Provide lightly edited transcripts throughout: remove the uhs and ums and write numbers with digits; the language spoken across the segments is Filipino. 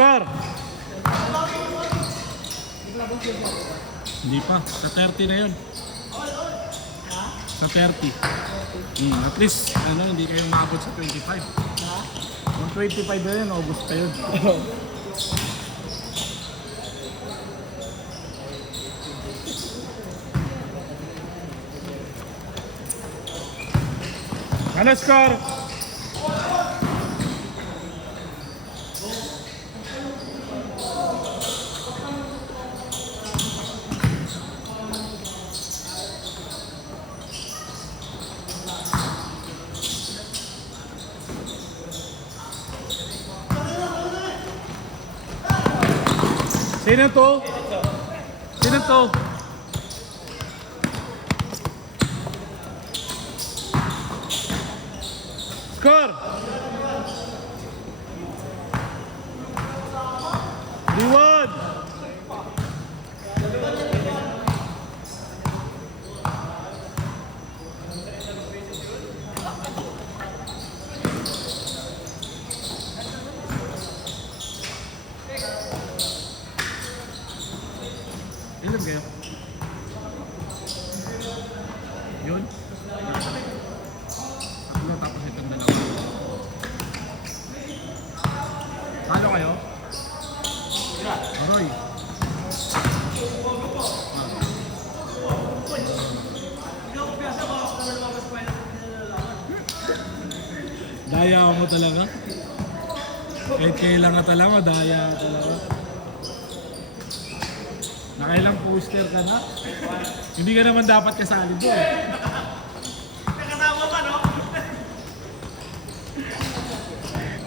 Score! Hindi pa. Sa 30 na yun. Sa 30. At least, hindi kayo maabot sa 25. Kung 25 na yun, August pa yun. Ano score? Sino to? Sino to? Score! Liwan! Ilan kayo? Yun? Tatlo tapos itong dalawa. Paano kayo? Aroy. Daya mo talaga? Kahit kailan ka talaga, daya ka talaga. Nakailang poster ka na? Hindi ka naman dapat kasali doon. Nakasama pa, no?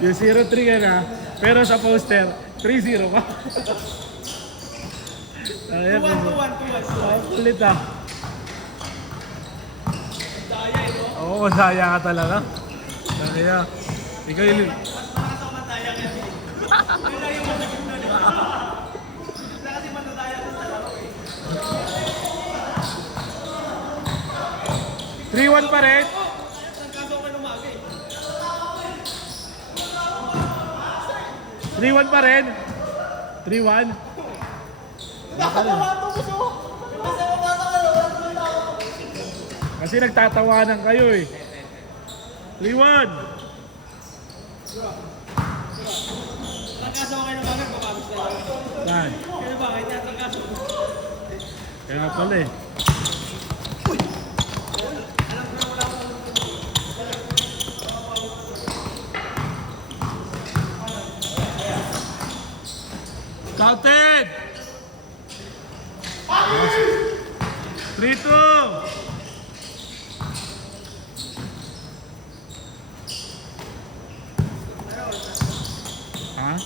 Yung 0-3 ka na, pero sa poster, 3-0 ka. Ayan, 2-1. kulit ah. Daya ito. Oo, daya ka talaga. Daya. Ikaw yung... Mas makasama daya kaya. Yun lang yung masakit na rin. Wala kasi matadaya ko sa laro eh. 3-1 pa rin. Nagkaso ko lumaki. 3-1 pa rin. 3-1. Nakatawa ito gusto mo. Kasi magkakalawa ito yung tao. Kasi nagtatawanan kayo eh. 3-1. Nagkaso ko kayo lumaki, papabis na lang. Saan? Kaya bakit yan? Nagkaso ko. Kaya pala eh. Counted! 3-2! Ha?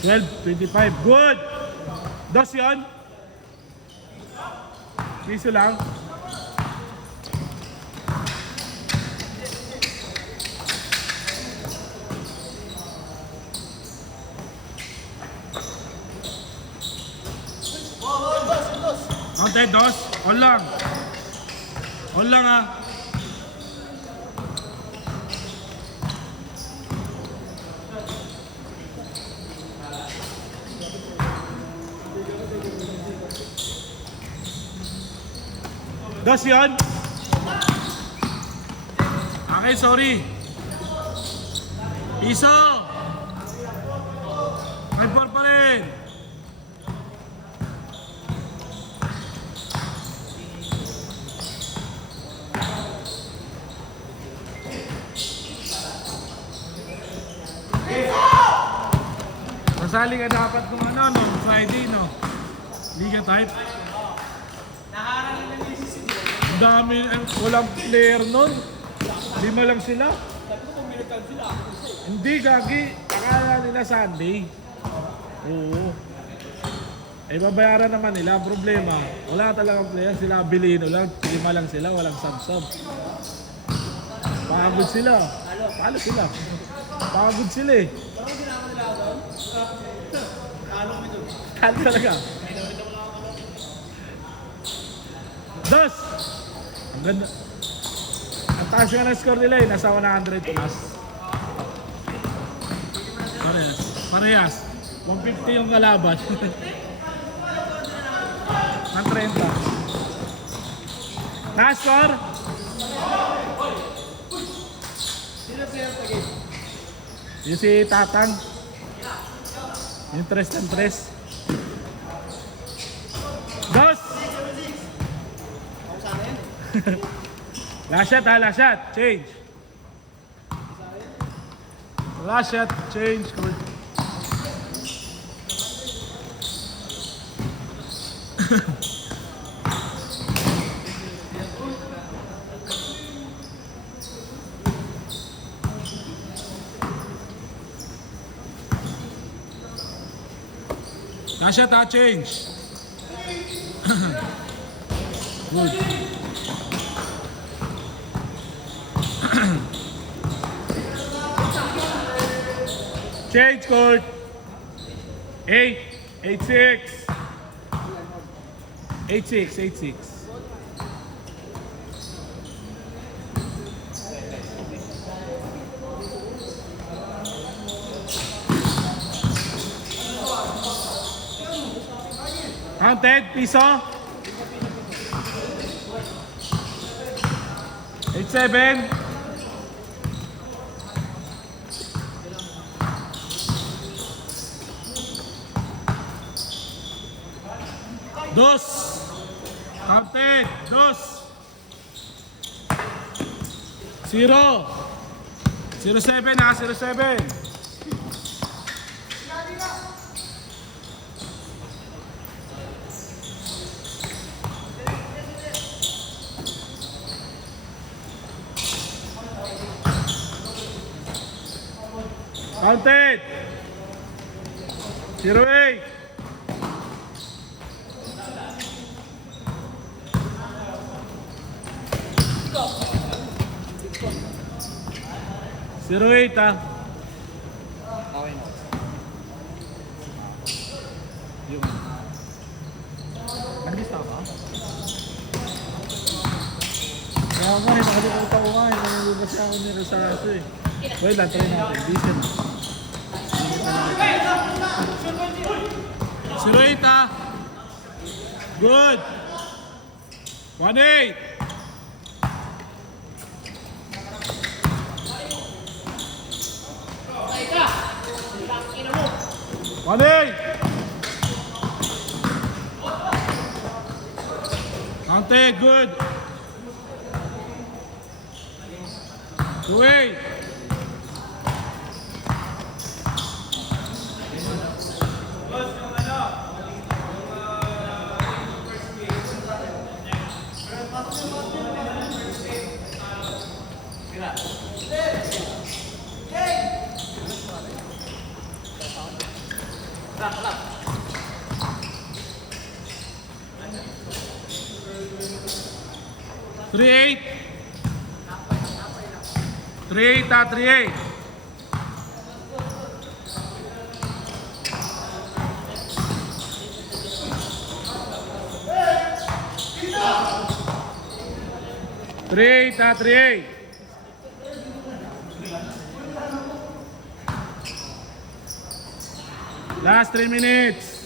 12-25. Good! Dos yun? Piso lang? Counted, dos? On lang. On lang ah. Dos yun? Okay, sorry. Piso! 5-4 pa rin. Masali ka dapat kung no, Friday, no? Liga type. Naharang na misis ito. Ang dami, walang player nun. 5 lang sila. Sabi ko kung minutag sila. Hindi, gagi. Akala nila Sunday. Oo. Eh, babayaran naman nila. Ang problema, wala talagang player. Sila Abilino lang. 5 lang sila, walang Samsung. Pagod sila. Talo sila. Pagod sila eh. Parang ginama nila ako doon. Talo kami doon. Talo talaga. Dos! Ang ganda. Ang taas nga ng score nila eh. Nasa 100 plus. Parehas. Parehas. 150 yung kalaban. Ang 30. Last score? Yung si Tatang. Yung 3-3. Dos! Last shot ha, last shot. Change. Last shot, change. Last shot ha, change. Good. Change court. 8, 8-6. 8-6, 8-6. Counted, piso. 8-7. Dos. Counted. Dos. 0. 0-7 ha. 0-7. Counted. 0-8. Zero eight ah. Okay na. Yung. Nag-lista ka? Kaya nga, nakalimutan ko nga. Nalulubas ako nila sa aso eh. Well, try natin. Decent. Zero eight ah. Good. 1-8. One-eight. Counted, good. 2-8. Three-eight. 3-8 ah, 3-8. Three-eight ah, 3-8. Last 3 minutes.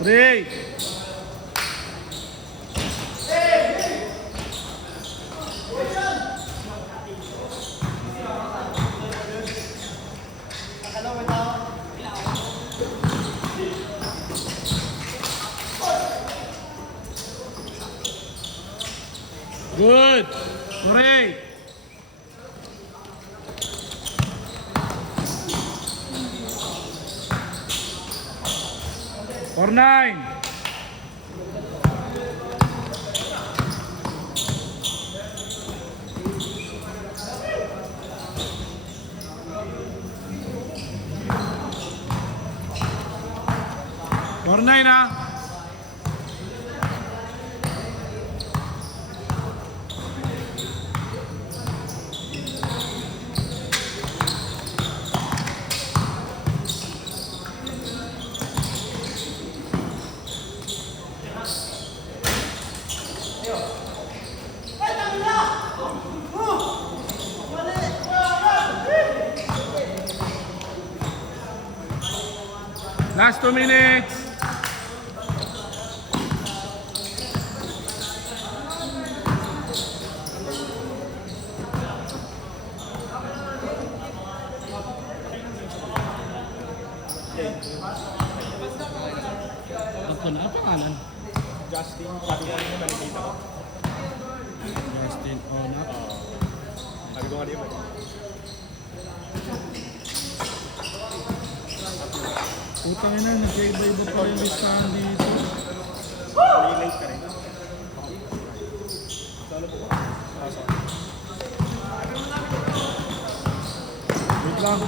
Three. Good. Great. For 9. For 9 ah. Last 2 minutes. Ito na, pangalan. Justin, sabi ko kanina nakikita ko. Justin Onak. Sabi ko kanina. Putang ina, nagkaiba-iba pa rin listahan dito. Relate ka rin. Wait lang.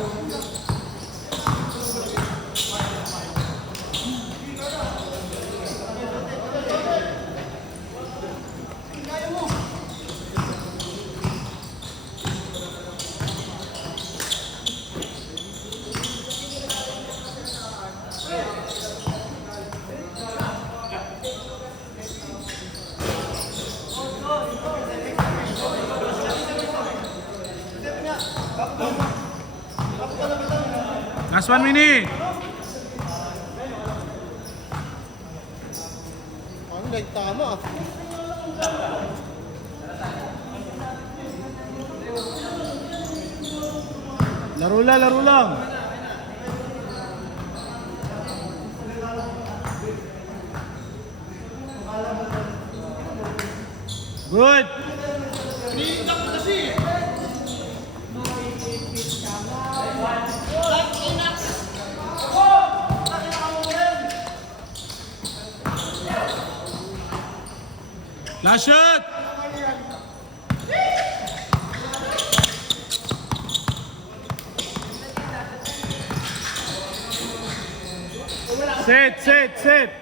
Last 1 minute. Ano, tama. Laro lang, laro lang. Good. Last shot. Set, set, set.